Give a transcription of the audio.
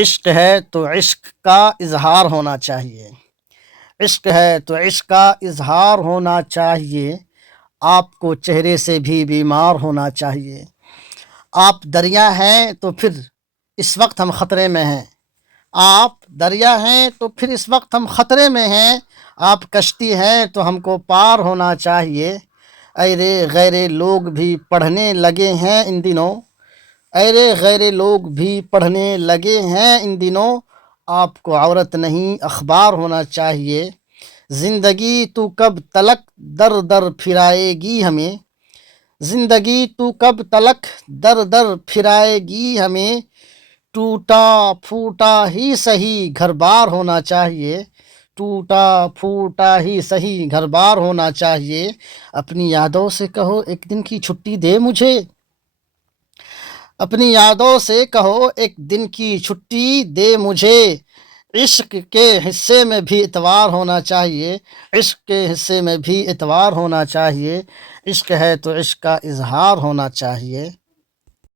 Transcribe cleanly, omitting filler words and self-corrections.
عشق ہے تو عشق کا اظہار ہونا چاہیے، عشق ہے تو عشق کا اظہار ہونا چاہیے، آپ کو چہرے سے بھی بیمار ہونا چاہیے۔ آپ دریا ہیں تو پھر اس وقت ہم خطرے میں ہیں، آپ دریا ہیں تو پھر اس وقت ہم خطرے میں ہیں، آپ کشتی ہیں تو ہم کو پار ہونا چاہیے۔ ارے غیر لوگ بھی پڑھنے لگے ہیں ان دنوں، ارے غیر لوگ بھی پڑھنے لگے ہیں ان دنوں، آپ کو عورت نہیں اخبار ہونا چاہیے۔ زندگی تو کب تلک در در پھرائے گی ہمیں، زندگی تو کب تلک در در پھرائے گی ہمیں، ٹوٹا پھوٹا ہی سہی گھر بار ہونا چاہیے، ٹوٹا پھوٹا ہی سہی گھر بار ہونا چاہیے۔ اپنی یادوں سے کہو ایک دن کی چھٹی دے مجھے، اپنی یادوں سے کہو ایک دن کی چھٹی دے مجھے، عشق کے حصے میں بھی اتوار ہونا چاہیے، عشق کے حصے میں بھی اتوار ہونا چاہیے، عشق ہے تو عشق کا اظہار ہونا چاہیے۔